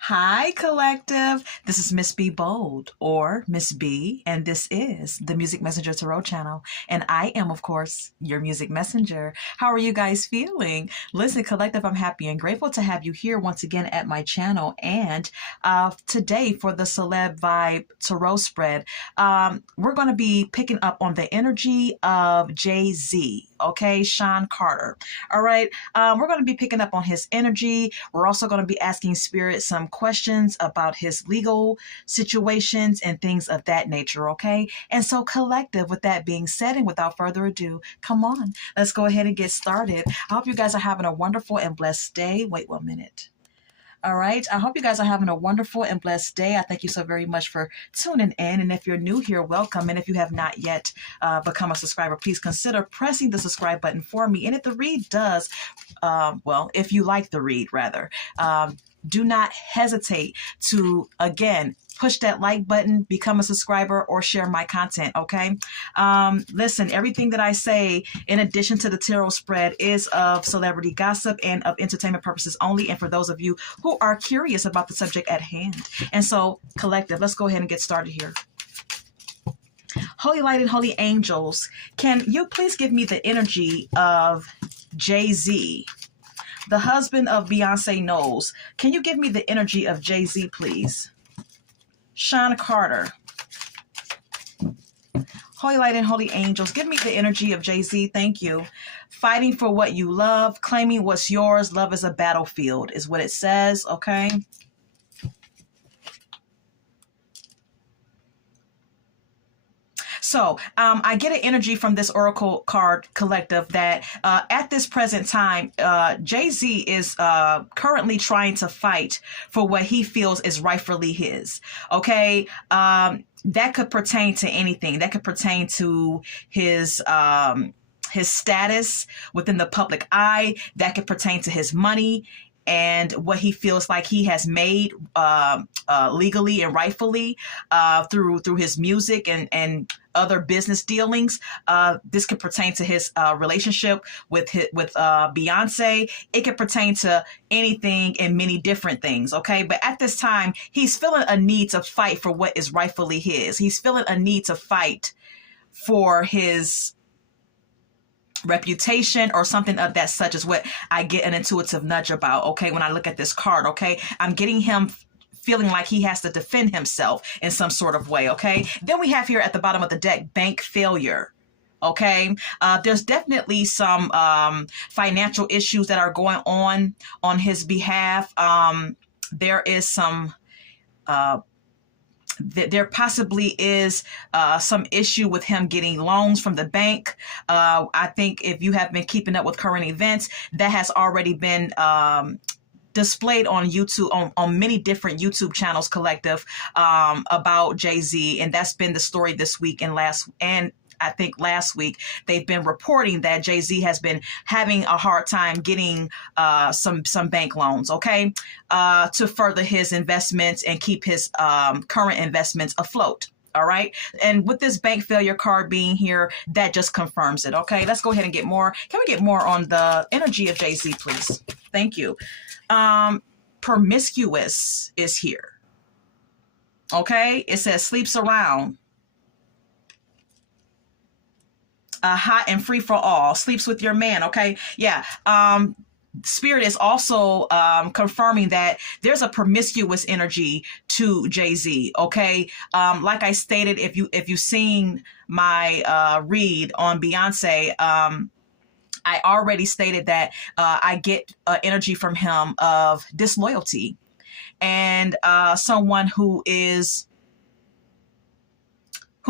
Hi, collective. This is Miss B Bold or Miss B, and this is the Music Messenger Tarot channel. And I am, of course, your music messenger. How are you guys feeling? Listen, collective, I'm happy and grateful to have you here once again at my channel. And today, for the Celeb Vibe Tarot spread, we're going to be picking up on the energy of Jay-Z, okay? Sean Carter. All right. We're going to be picking up on his energy. We're also going to be asking Spirit some questions about his legal situations and things of that nature, okay? And so, collective, with that being said, and without further ado, come on, let's go ahead and get started. I hope you guys are having a wonderful and blessed day. Wait 1 minute. All right. I hope you guys are having a wonderful and blessed day. I thank you so very much for tuning in. And if you're new here, welcome. And if you have not yet become a subscriber, please consider pressing the subscribe button for me. And if the read does, if you like the read, rather, do not hesitate to, again, push that like button, become a subscriber, or share my content, okay? Listen, everything that I say, in addition to the tarot spread, is of celebrity gossip and of entertainment purposes only, and for those of you who are curious about the subject at hand. And so, collective, let's go ahead and get started here. Holy light and holy angels, can you please give me the energy of Jay-Z? The husband of Beyonce Knowles. Can you give me the energy of Jay-Z, please? Sean Carter. Holy light and holy angels, give me the energy of Jay-Z. Thank you. Fighting for what you love, claiming what's yours. Love is a battlefield, is what it says, okay? So I get an energy from this Oracle card collective that at this present time, Jay-Z is currently trying to fight for what he feels is rightfully his. Okay. That could pertain to anything. That could pertain to his status within the public eye. That could pertain to his money and what he feels like he has made legally and rightfully through his music and other business dealings. This could pertain to his relationship with Beyonce. It could pertain to anything and many different things, okay? But at this time, he's feeling a need to fight for what is rightfully his. He's feeling a need to fight for his reputation or something of that such, is what I get an intuitive nudge about, okay, when I look at this card, okay? I'm getting him feeling like he has to defend himself in some sort of way, okay? Then we have here at the bottom of the deck, bank failure. Okay, there's definitely some financial issues that are going on his behalf. There is some there possibly is some issue with him getting loans from the bank. I think if you have been keeping up with current events, that has already been displayed on YouTube, on many different YouTube channels, collective, about Jay-Z. And that's been the story this week and I think last week, they've been reporting that Jay-Z has been having a hard time getting some bank loans, okay, to further his investments and keep his current investments afloat. All right. And with this bank failure card being here, that just confirms it. Okay. Let's go ahead and get more. Can we get more on the energy of Jay-Z, please? Thank you. Promiscuous is here. Okay. It says sleeps around. Hot and free for all, sleeps with your man. Okay. Yeah. Spirit is also confirming that there's a promiscuous energy to Jay-Z. Okay. Like I stated, if you've seen my read on Beyonce, I already stated that I get energy from him of disloyalty and someone who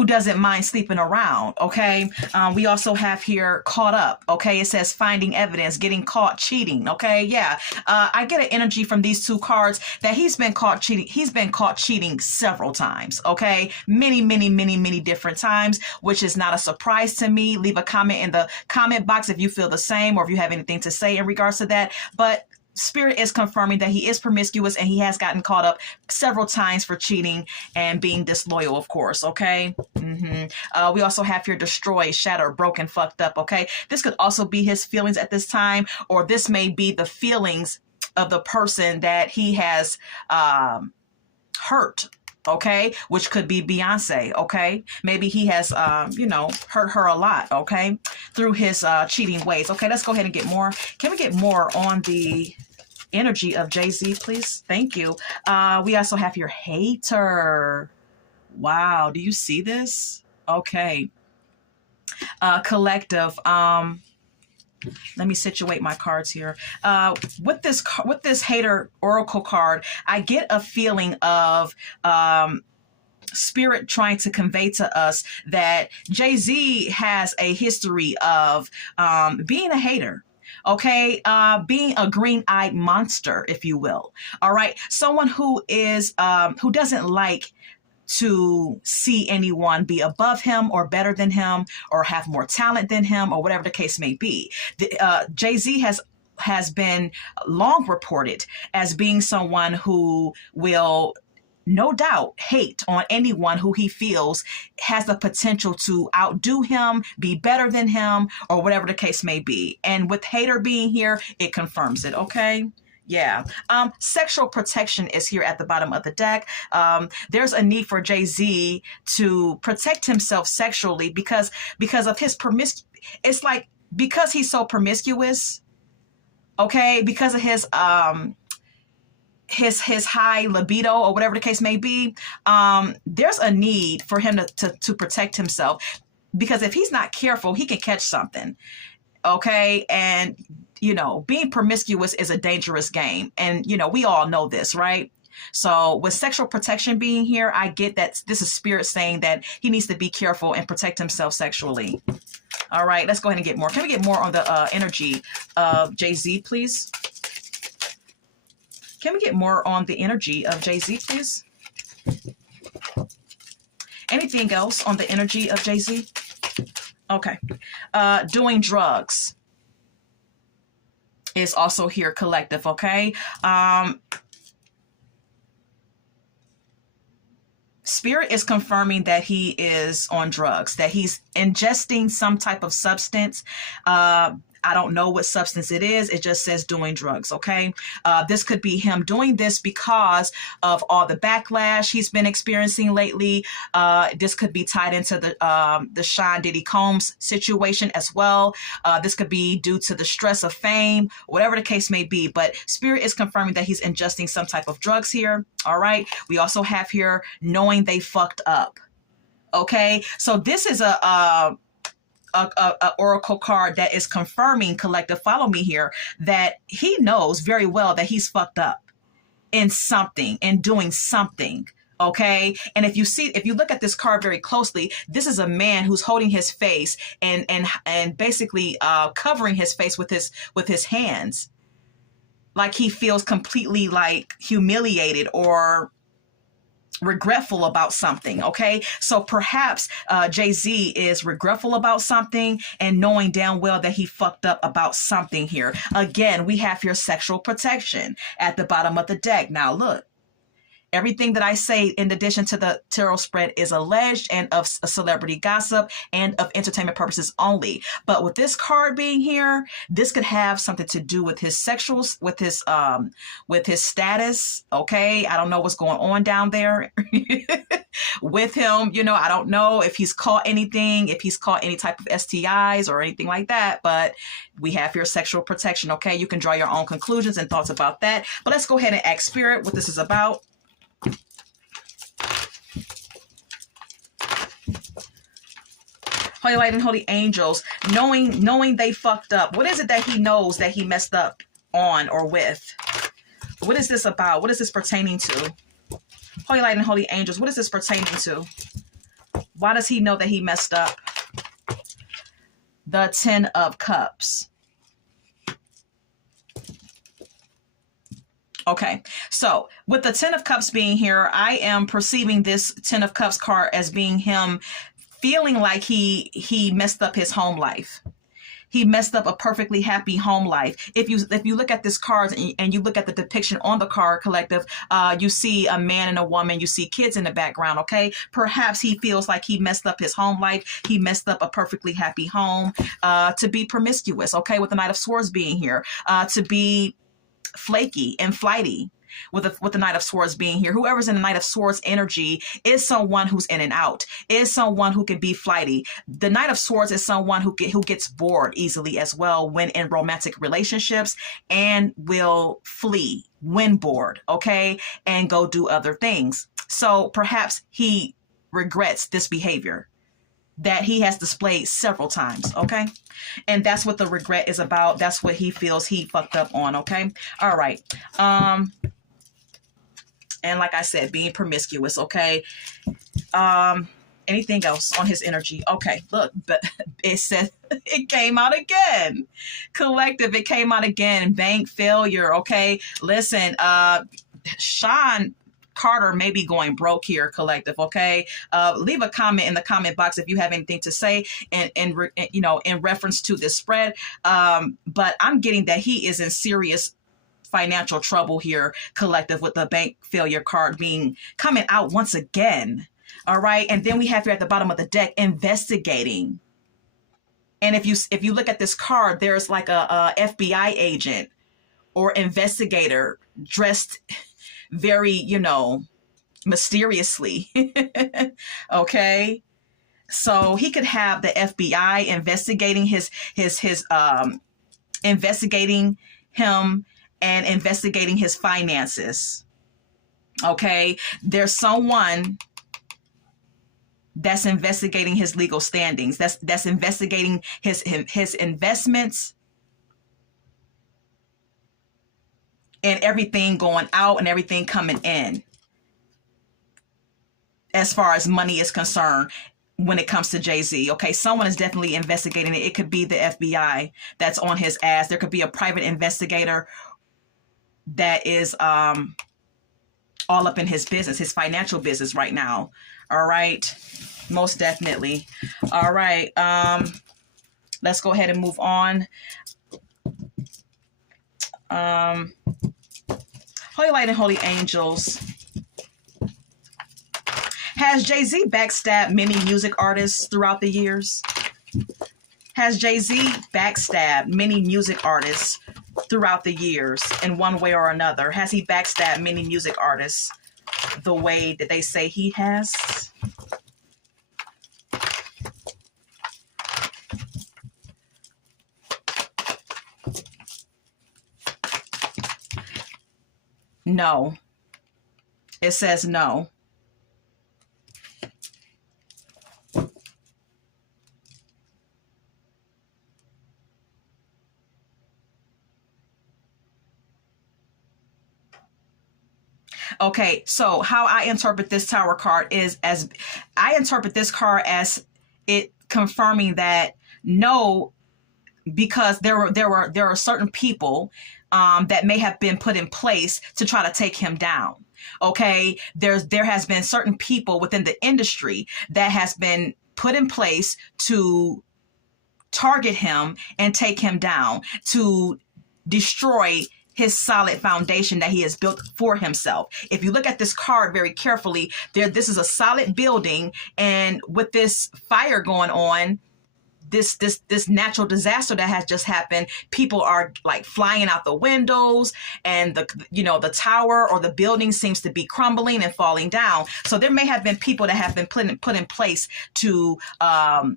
doesn't mind sleeping around, okay? We also have here caught up, okay? It says finding evidence, getting caught cheating, okay? Yeah, I get an energy from these two cards that he's been caught cheating. He's been caught cheating several times, okay? Many different times, which is not a surprise to me. Leave a comment in the comment box if you feel the same or if you have anything to say in regards to that. But Spirit is confirming that he is promiscuous and he has gotten caught up several times for cheating and being disloyal, of course, okay? We also have here destroyed, shattered, broken, fucked up, okay? This could also be his feelings at this time, or this may be the feelings of the person that he has hurt. Okay, which could be Beyonce. Okay, maybe he has, hurt her a lot. Okay, through his cheating ways. Okay, let's go ahead and get more. Can we get more on the energy of Jay-Z, please? Thank you. We also have your hater. Wow, do you see this? Okay, collective. Let me situate my cards here. With this hater oracle card, I get a feeling of spirit trying to convey to us that Jay-Z has a history of being a hater. Okay, being a green-eyed monster, if you will. All right, someone who is who doesn't like to see anyone be above him or better than him or have more talent than him or whatever the case may be. Jay-Z has been long reported as being someone who will no doubt hate on anyone who he feels has the potential to outdo him, be better than him, or whatever the case may be. And with hater being here, it confirms it. Okay. Yeah. Sexual protection is here at the bottom of the deck. There's a need for Jay-Z to protect himself sexually because of his it's like, because he's so promiscuous. Okay. Because of his high libido or whatever the case may be. There's a need for him to protect himself, because if he's not careful, he can catch something. Okay. And being promiscuous is a dangerous game. And, we all know this, right? So with sexual protection being here, I get that this is spirit saying that he needs to be careful and protect himself sexually. All right, let's go ahead and get more. Can we get more on the energy of Jay-Z, please? Can we get more on the energy of Jay-Z, please? Anything else on the energy of Jay-Z? Okay. Doing drugs is also here, collective, okay? Spirit is confirming that he is on drugs, that he's ingesting some type of substance. I don't know what substance it is. It just says doing drugs, okay? This could be him doing this because of all the backlash he's been experiencing lately. This could be tied into the Sean Diddy Combs situation as well. This could be due to the stress of fame, whatever the case may be. But Spirit is confirming that he's ingesting some type of drugs here, all right? We also have here knowing they fucked up, okay? So this is a oracle card that is confirming, collective, follow me here, that he knows very well that he's fucked up in something, in doing something. Okay. And if you look at this card very closely, this is a man who's holding his face and basically covering his face with his hands, like he feels completely like humiliated or regretful about something. Okay, so perhaps Jay-Z is regretful about something and knowing damn well that he fucked up about something here. Again, we have your sexual protection at the bottom of the deck. Now look, everything that I say in addition to the tarot spread is alleged and of celebrity gossip and of entertainment purposes only. But with this card being here, this could have something to do with his sexuals, with his status. Okay, I don't know what's going on down there with him. I don't know if he's caught anything, if he's caught any type of STIs or anything like that. But we have your sexual protection. Okay, you can draw your own conclusions and thoughts about that. But let's go ahead and ask Spirit what this is about. Holy light and holy angels, knowing they fucked up. What is it that he knows that he messed up on or with? What is this about? What is this pertaining to? Holy light and holy angels, what is this pertaining to? Why does he know that he messed up? The 10 of Cups. Okay, so with the 10 of Cups being here, I am perceiving this 10 of Cups card as being him feeling like he messed up his home life. He messed up a perfectly happy home life. If you look at this card and you look at the depiction on the card, collective, you see a man and a woman, you see kids in the background, okay? Perhaps he feels like he messed up his home life. He messed up a perfectly happy home, to be promiscuous, okay? With the Knight of Swords being here, to be flaky and flighty. With the Knight of Swords being here, whoever's in the Knight of Swords energy is someone who's in and out, is someone who can be flighty. The Knight of Swords is someone who gets bored easily as well when in romantic relationships, and will flee when bored, okay, and go do other things. So perhaps he regrets this behavior that he has displayed several times, okay? And that's what the regret is about. That's what he feels he fucked up on, okay? All right. And like I said, being promiscuous, okay? Anything else on his energy? Okay, look, but it said it came out again. Collective, it came out again. Bank failure, okay? Listen, Sean Carter may be going broke here, collective, okay? Leave a comment in the comment box if you have anything to say in reference to this spread. But I'm getting that he is in serious financial trouble here, collective, with the bank failure card coming out once again. All right. And then we have here at the bottom of the deck, investigating. And if you look at this card, there's like a FBI agent or investigator dressed very, mysteriously. Okay. So he could have the FBI investigating investigating him and investigating his finances. Okay. There's someone that's investigating his legal standings. That's investigating his investments and everything going out and everything coming in as far as money is concerned when it comes to Jay-Z. Okay, someone is definitely investigating it. It could be the FBI that's on his ass. There could be a private investigator that is all up in his business, his financial business right now. All right, most definitely. All right, let's go ahead and move on. Holy Light and Holy Angels. Has Jay-Z backstabbed many music artists throughout the years? Has Jay-Z backstabbed many music artists throughout the years in one way or another? Has he backstabbed many music artists the way that they say he has? No. It says no. Okay, so how I interpret this Tower card is I interpret this card as it confirming that no, because there are certain people that may have been put in place to try to take him down. Okay, there has been certain people within the industry that has been put in place to target him and take him down, to destroy his solid foundation that he has built for himself. If you look at this card very carefully, this is a solid building, and with this fire going on, this natural disaster that has just happened, people are like flying out the windows, and the tower or the building seems to be crumbling and falling down. So there may have been people that have been put in place to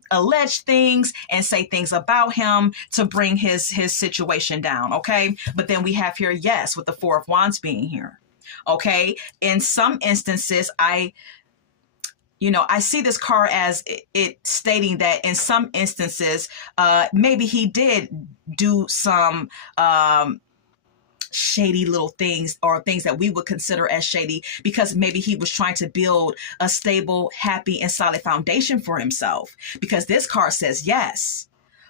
allege things and say things about him to bring his situation down. Okay, but then we have here, yes, with the Four of Wands being here. Okay, in some instances, I see this card as it stating that in some instances, maybe he did do some shady little things, or things that we would consider as shady, because maybe he was trying to build a stable, happy, and solid foundation for himself. Because this card says yes.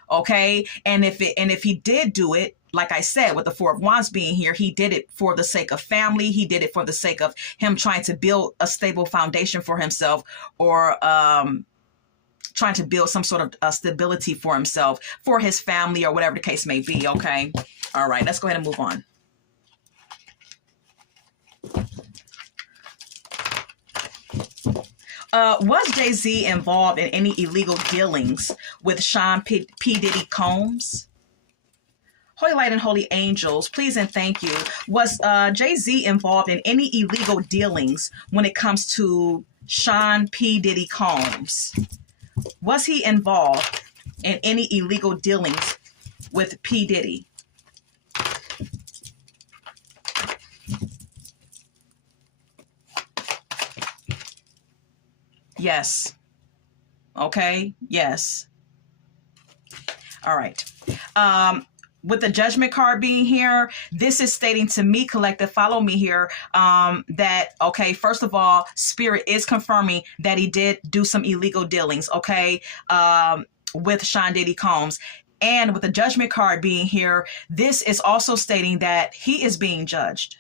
Okay. And if he did do it, like I said, with the Four of Wands being here, he did it for the sake of family. He did it for the sake of him trying to build a stable foundation for himself, or trying to build some sort of stability for himself, for his family, or whatever the case may be. Okay. All right. Let's go ahead and move on. Was Jay-Z involved in any illegal dealings with Sean P. Diddy Combs? Holy Light and Holy Angels, please and thank you. Was Jay-Z involved in any illegal dealings when it comes to Sean P. Diddy Combs? Was he involved in any illegal dealings with P. Diddy? Yes. Okay. Yes. All right. With the judgment card being here, this is stating to me, collective, follow me here, that, okay, first of all, Spirit is confirming that he did do some illegal dealings, okay, with Sean Diddy Combs. And with the judgment card being here, this is also stating that he is being judged.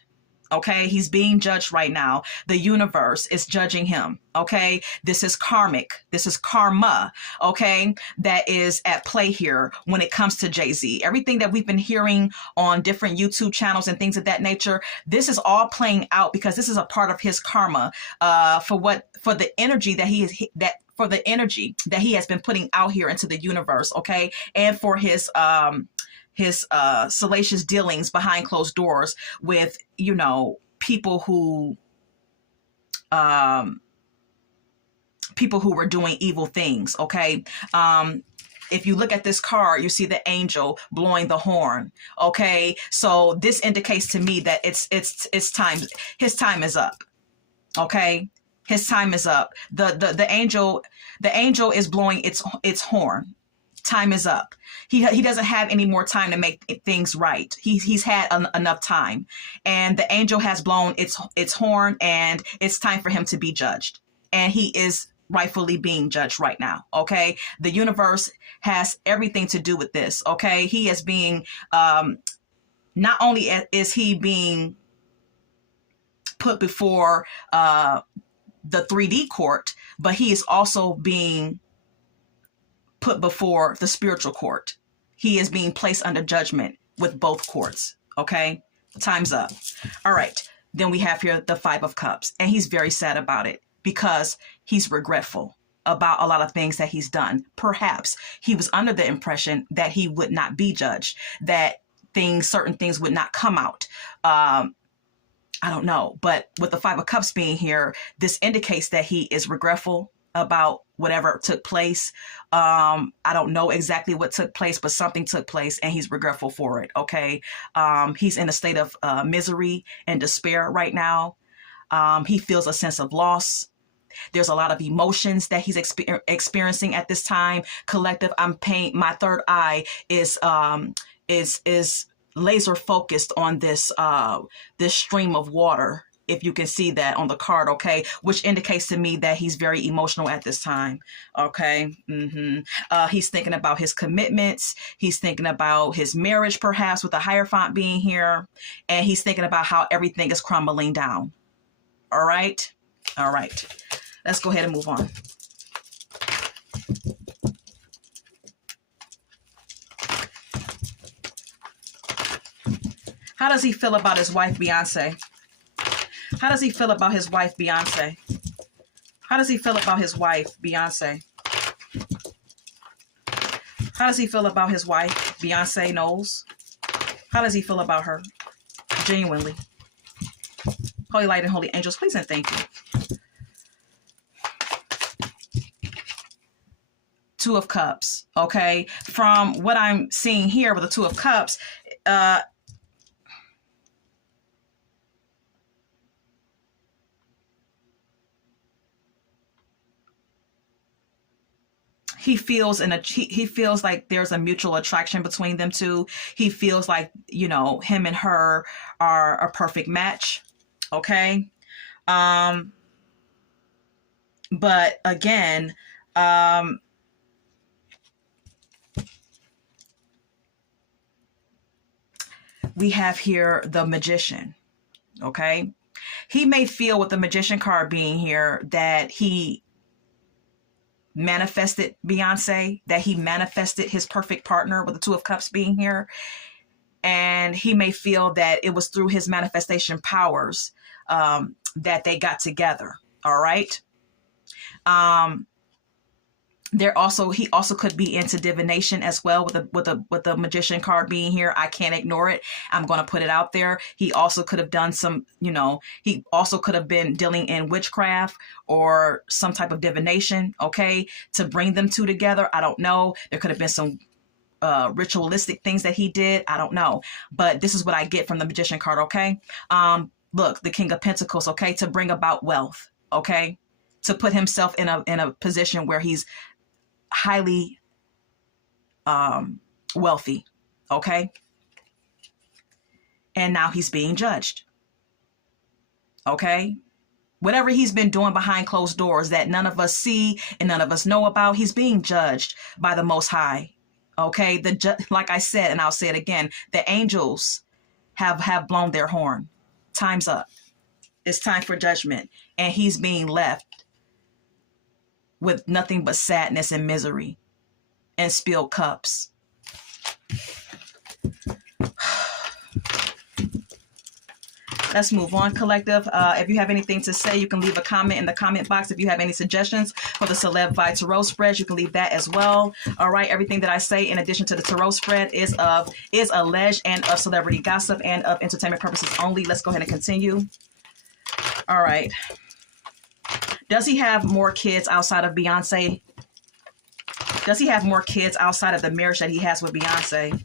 Okay, he's being judged right now. The universe is judging him. Okay, this is karmic. This is karma. Okay, that is at play here when it comes to Jay-Z. Everything that we've been hearing on different YouTube channels and things of that nature, this is all playing out because this is a part of his karma for the energy that for the energy that he has been putting out here into the universe. Okay, and for his salacious dealings behind closed doors with, you know, people who were doing evil things. Okay. If you look at this card, you see the angel blowing the horn. Okay. So this indicates to me that it's time. His time is up. Okay. His time is up. The angel is blowing its horn. Time is up. He doesn't have any more time to make things right. He's had enough time, and the angel has blown its horn, and it's time for him to be judged. And he is rightfully being judged right now. Okay, the universe has everything to do with this. Okay, he is being not only is he being put before the 3D court, but he is also being put before the spiritual court. He is being placed under judgment with both courts. Okay, time's up. All right, then we have here the Five of Cups, and he's very sad about it because he's regretful about a lot of things that he's done. Perhaps he was under the impression that he would not be judged, that certain things would not come out. I don't know, but with the Five of Cups being here, this indicates that he is regretful about whatever took place. I don't know exactly what took place, but something took place and he's regretful for it. Okay. He's in a state of misery and despair right now. He feels a sense of loss. There's a lot of emotions that he's experiencing at this time. Collective, my third eye is laser focused on this stream of water, if you can see that on the card, okay, which indicates to me that he's very emotional at this time. Okay. He's thinking about his commitments. He's thinking about his marriage, perhaps, with the Hierophant being here, and he's thinking about how everything is crumbling down. All right. Let's go ahead and move on. How does he feel about his wife, Beyonce? How does he feel about his wife, Beyonce? How does he feel about his wife, Beyonce? How does he feel about his wife, Beyonce Knowles? How does he feel about her? Genuinely. Holy Light and Holy Angels, please and thank you. Two of Cups, okay? From what I'm seeing here with the Two of Cups, he feels like there's a mutual attraction between them two. He feels like, you know, him and her are a perfect match. Okay. But again, we have here the Magician. Okay. He may feel with the Magician card being here that he manifested Beyonce, that he manifested his perfect partner with the Two of Cups being here. And he may feel that it was through his manifestation powers that they got together. All right. He also could be into divination as well, with the magician card being here. I can't ignore it. I'm going to put it out there. He also could have done some, he also could have been dealing in witchcraft or some type of divination, okay, to bring them two together. I don't know. There could have been some ritualistic things that he did. I don't know, but this is what I get from the magician card. Okay. Look, the King of Pentacles, okay, to bring about wealth, okay, to put himself in a position where he's highly wealthy, okay? And now he's being judged, okay? Whatever he's been doing behind closed doors that none of us see and none of us know about, he's being judged by the Most High, okay? Like I said, and I'll say it again, the angels have blown their horn. Time's up. It's time for judgment, and he's being left with nothing but sadness and misery and spilled cups. Let's move on, collective. If you have anything to say, you can leave a comment in the comment box. If you have any suggestions for the Celeb by Tarot spreads, you can leave that as well. All right, everything that I say in addition to the Tarot spread is alleged and of celebrity gossip and of entertainment purposes only. Let's go ahead and continue. All right. Does he have more kids outside of Beyonce? Does he have more kids outside of the marriage that he has with Beyonce?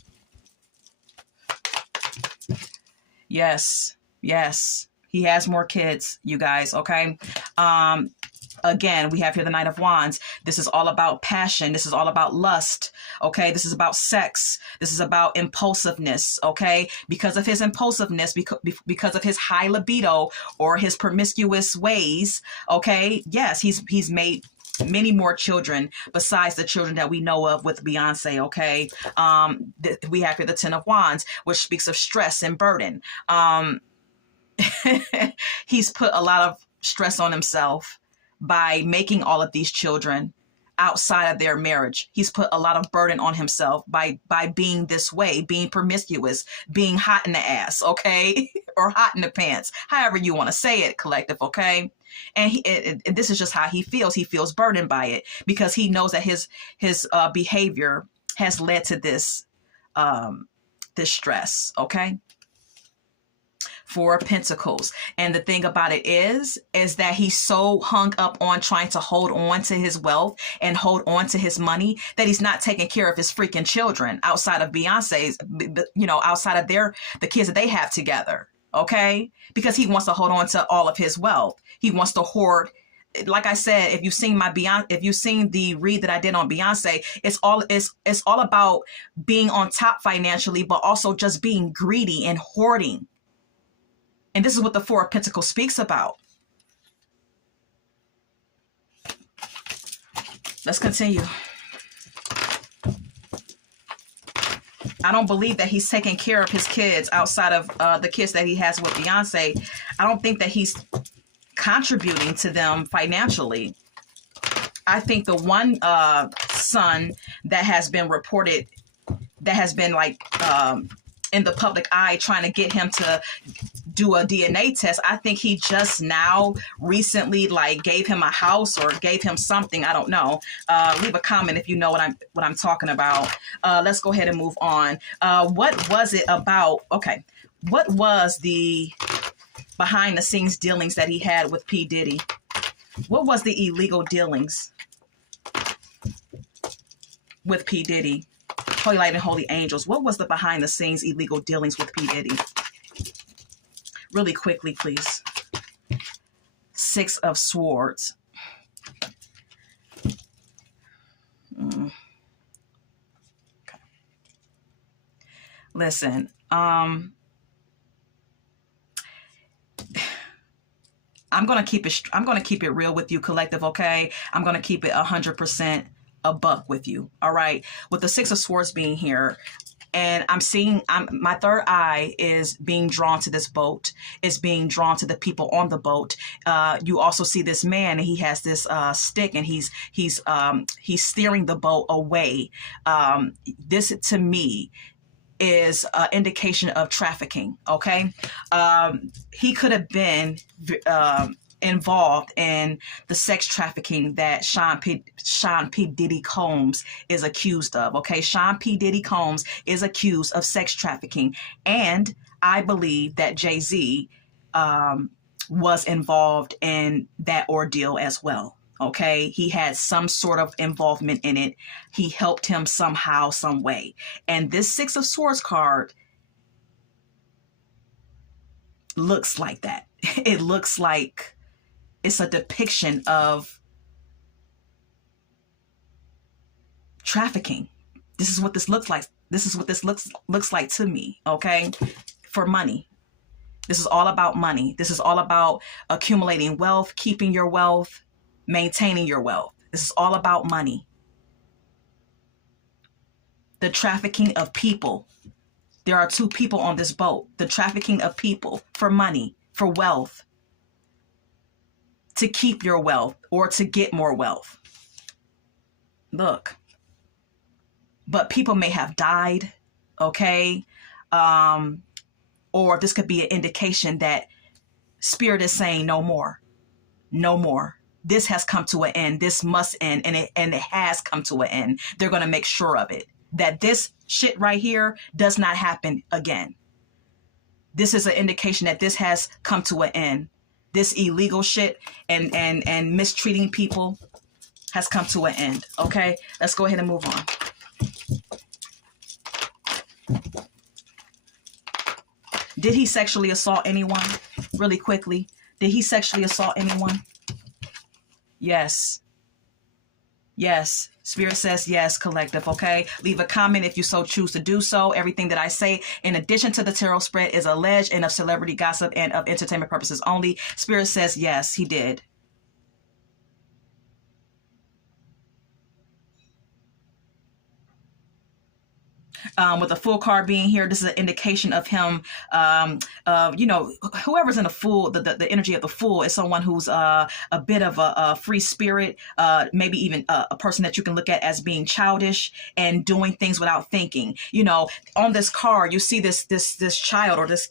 Yes. Yes. He has more kids, you guys, okay? Again, we have here the Knight of Wands. This is all about passion. This is all about lust, okay? This is about sex. This is about impulsiveness, okay? Because of his impulsiveness, because of his high libido or his promiscuous ways, okay? Yes, he's made many more children besides the children that we know of with Beyonce, okay? We have here the Ten of Wands, which speaks of stress and burden. He's put a lot of stress on himself by making all of these children outside of their marriage. He's put a lot of burden on himself by being this way, being promiscuous, being hot in the ass, okay? Or hot in the pants, however you want to say it, collective, okay? And this is just how he feels. He feels burdened by it because he knows that his behavior has led to this stress, okay? Four of Pentacles. And the thing about it is that he's so hung up on trying to hold on to his wealth and hold on to his money that he's not taking care of his freaking children outside of Beyonce's, outside of the kids that they have together. Okay? Because he wants to hold on to all of his wealth. He wants to hoard. Like I said, if you've seen the read that I did on Beyonce, it's all about being on top financially, but also just being greedy and hoarding. And this is what the Four of Pentacles speaks about. Let's continue. I don't believe that he's taking care of his kids outside of the kids that he has with Beyonce. I don't think that he's contributing to them financially. I think the one son that has been reported, that has been in the public eye trying to get him to do a DNA test, I think he just now recently gave him a house or gave him something. I don't know. Leave a comment if you know what I'm talking about. Let's go ahead and move on. What was it about? Okay. What was the behind the scenes dealings that he had with P. Diddy? What was the illegal dealings with P. Diddy? Holy Light and Holy Angels. What was the behind the scenes illegal dealings with P. Diddy? Really quickly, please. Six of Swords. Okay. Listen, I'm gonna keep it real with you, collective, okay? I'm gonna keep it 100% a buck with you, all right? With the Six of Swords being here, and my third eye is being drawn to this boat, is being drawn to the people on the boat. You also see this man, and he has this stick, and he's steering the boat away. This, to me, is an indication of trafficking, okay? He could have been involved in the sex trafficking that Sean P. Diddy Combs is accused of. Okay, Sean P. Diddy Combs is accused of sex trafficking, and I believe that Jay-Z was involved in that ordeal as well. Okay, he had some sort of involvement in it. He helped him somehow, some way. And this Six of Swords card looks like that. It looks like it's a depiction of trafficking. This is what this looks like. This is what this looks like to me, okay? For money. This is all about money. This is all about accumulating wealth, keeping your wealth, maintaining your wealth. This is all about money. The trafficking of people. There are two people on this boat. The trafficking of people for money, for wealth, to keep your wealth or to get more wealth. Look. But people may have died, okay? Or this could be an indication that Spirit is saying no more. No more. This has come to an end. This must end. And it has come to an end. They're going to make sure of it. That this shit right here does not happen again. This is an indication that this has come to an end. This illegal shit and mistreating people has come to an end. Okay? Let's go ahead and move on. Did he sexually assault anyone? Really quickly. Did he sexually assault anyone? Yes. Yes. Spirit says yes, collective, okay? Leave a comment if you so choose to do so. Everything that I say, in addition to the tarot spread, is alleged and of celebrity gossip and of entertainment purposes only. Spirit says yes, he did. With the Fool card being here, this is an indication of him, whoever's in the Fool, the energy of the Fool is someone who's a bit of a free spirit, maybe even a person that you can look at as being childish and doing things without thinking. You know, on this card, you see this child or this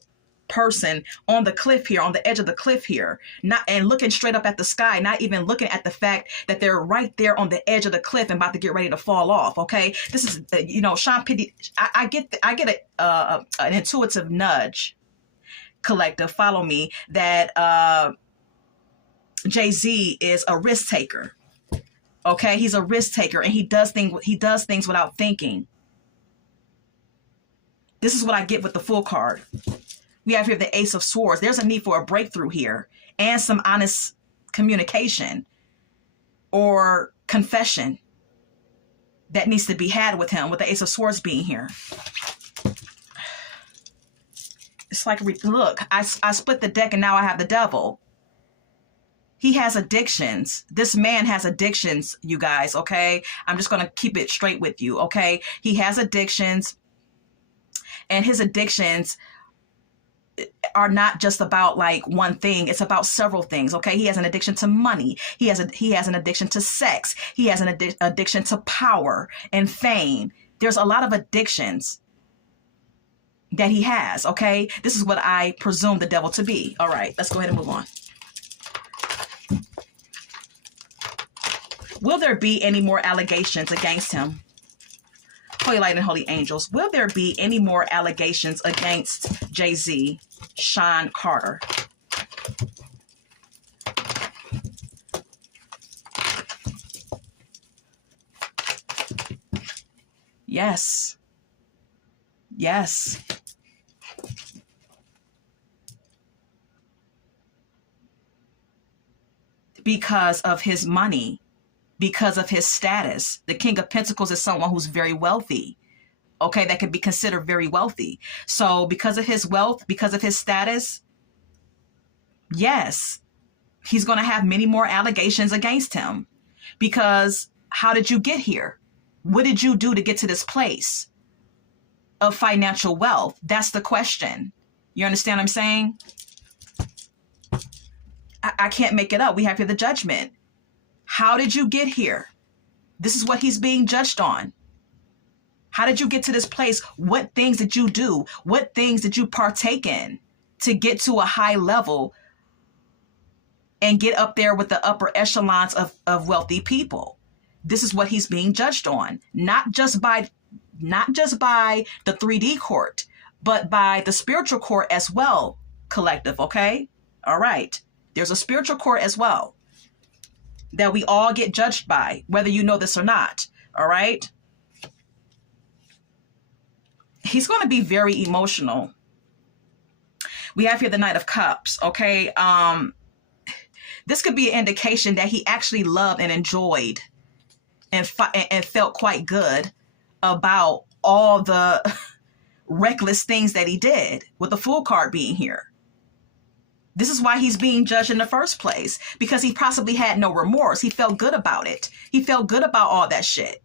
person on the cliff here, on the edge of the cliff here, and looking straight up at the sky, not even looking at the fact that they're right there on the edge of the cliff and about to get ready to fall off. Okay, this is Sean P. I get an intuitive nudge, collective. Follow me. That Jay-Z is a risk taker. Okay, he's a risk taker, and he does things without thinking. This is what I get with the Fool card. We have here the Ace of Swords. There's a need for a breakthrough here and some honest communication or confession that needs to be had with him, with the Ace of Swords being here. It's like, look, I split the deck and now I have the devil. He has addictions. This man has addictions, you guys, okay? I'm just going to keep it straight with you, okay? He has addictions, and his addictions are not just about like one thing. It's about several things. Okay. He has an addiction to money. He has an addiction to sex. He has an addiction to power and fame. There's a lot of addictions that he has. Okay. This is what I presume the devil to be. All right. Let's go ahead and move on. Will there be any more allegations against him? Holy Light and Holy Angels, will there be any more allegations against Jay-Z, Sean Carter? Yes. Yes. Because of his money. Because of his status. The King of Pentacles is someone who's very wealthy. Okay, that could be considered very wealthy. So because of his wealth, because of his status, yes, he's going to have many more allegations against him. Because how did you get here? What did you do to get to this place of financial wealth? That's the question. You understand what I'm saying? I can't make it up. We have here the Judgment. How did you get here? This is what he's being judged on. How did you get to this place? What things did you do? What things did you partake in to get to a high level and get up there with the upper echelons of wealthy people. This is what he's being judged on, not just by the 3D court, but by the spiritual court as well, collective, okay? All right. There's a spiritual court as well that we all get judged by, whether you know this or not, all right? He's going to be very emotional. We have here the Knight of Cups, okay? This could be an indication that he actually loved and enjoyed and felt quite good about all the reckless things that he did, with the Fool card being here. This is why he's being judged in the first place, because he possibly had no remorse. He felt good about it. He felt good about all that shit,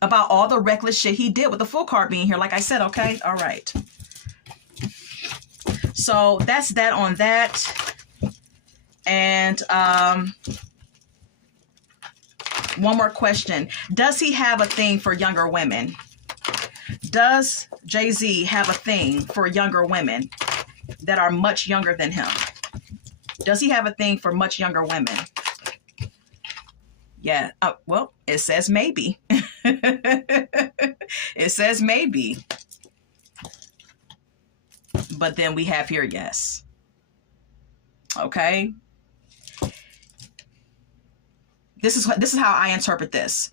about all the reckless shit he did, with the Fool card being here. Like I said, okay? All right. So that's that on that. And one more question. Does he have a thing for younger women? Does Jay-Z have a thing for younger women that are much younger than him? Does he have a thing for much younger women? Yeah. Well, it says maybe. It says maybe. But then we have here yes. Okay. This is how I interpret this.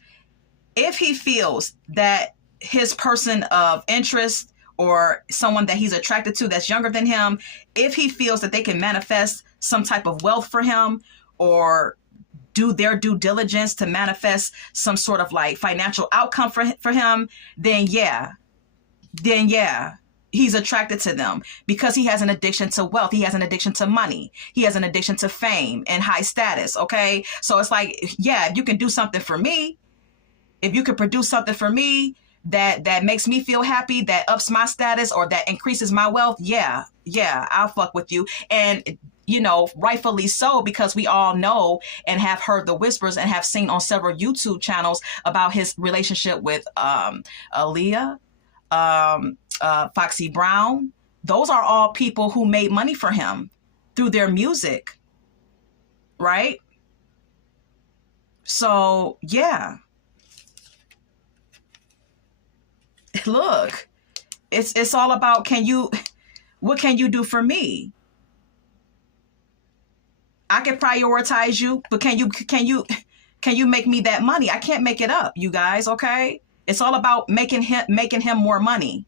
If he feels that his person of interest or someone that he's attracted to that's younger than him, if he feels that they can manifest some type of wealth for him or do their due diligence to manifest some sort of like financial outcome for him, then yeah, he's attracted to them because he has an addiction to wealth. He has an addiction to money. He has an addiction to fame and high status. Okay. So it's like, yeah, if you can do something for me, if you could produce something for me that makes me feel happy, that ups my status or that increases my wealth. Yeah, I'll fuck with you. And, you know, rightfully so, because we all know and have heard the whispers and have seen on several YouTube channels about his relationship with Aaliyah, Foxy Brown. Those are all people who made money for him through their music, right? So yeah, look, it's all about what can you do for me? I can prioritize you, but can you make me that money? I can't make it up, you guys. Okay. It's all about making him more money.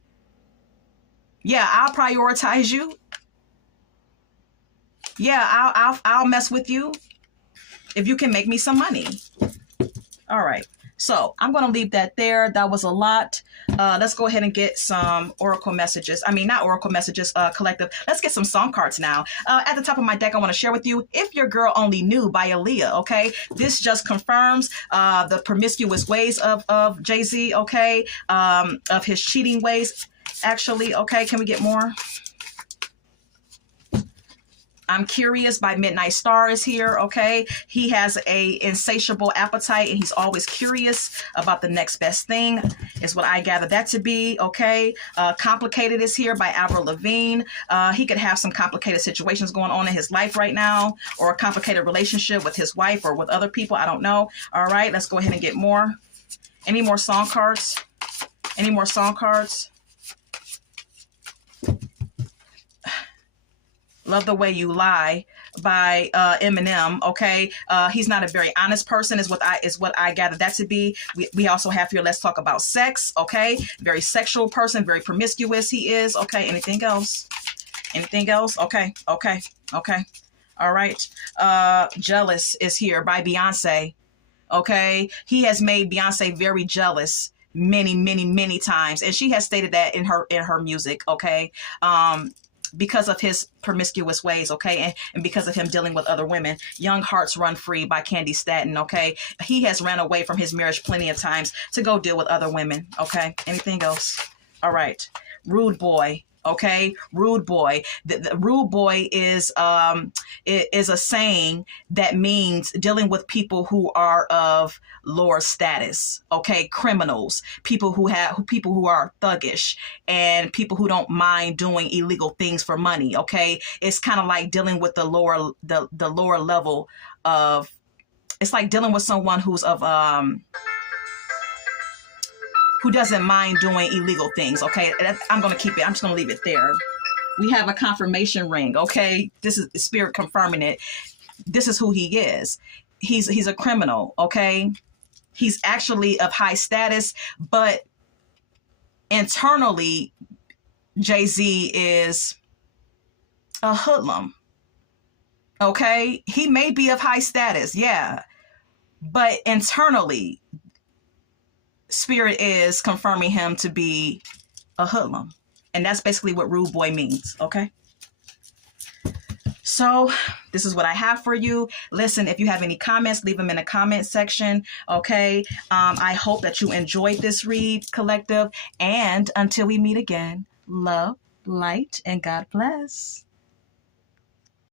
Yeah, I'll prioritize you. Yeah, I'll mess with you if you can make me some money. All right. So I'm going to leave that there. That was a lot. Let's go ahead and get some oracle messages. I mean, not oracle messages, collective. Let's get some song cards now. At the top of my deck, I want to share with you If Your Girl Only Knew by Aaliyah. Okay. This just confirms the promiscuous ways of Jay-Z. Okay. Of his cheating ways. Actually. Okay. Can we get more? I'm Curious by Midnight Star is here, okay? He has a insatiable appetite and he's always curious about the next best thing, is what I gather that to be, okay? Complicated is here by Avril Lavigne. He could have some complicated situations going on in his life right now, or a complicated relationship with his wife or with other people, I don't know. All right, let's go ahead and get more. Any more song cards? Any more song cards? Love the Way You Lie by Eminem. Okay, he's not a very honest person, is what I gather that to be. We also have here Let's Talk About Sex. Okay, very sexual person, very promiscuous he is. Okay, anything else? Anything else? Okay. All right. Jealous is here by Beyonce. Okay, he has made Beyonce very jealous many times, and she has stated that in her music. Okay. Because of his promiscuous ways, okay, and because of him dealing with other women. Young Hearts Run Free by Candy Staton, okay. He has ran away from his marriage plenty of times to go deal with other women, okay. Anything else? All right. Rude Boy Okay, rude boy. The rude boy is a saying that means dealing with people who are of lower status. Okay, criminals, people who are thuggish, and people who don't mind doing illegal things for money. Okay, it's kind of like dealing with the lower level of. It's like dealing with someone who's of who doesn't mind doing illegal things. Okay, I'm gonna keep it. I'm just gonna leave it there. We have a confirmation ring. Okay, this is spirit confirming it. This is who he is. He's a criminal. Okay, he's actually of high status, but internally, Jay-Z is a hoodlum. Okay, he may be of high status, yeah, but internally, spirit is confirming him to be a hoodlum. And that's basically what rude boy means, okay? So this is what I have for you. Listen, if you have any comments, leave them in the comment section, okay? I hope that you enjoyed this read, collective. And until we meet again, love, light, and God bless.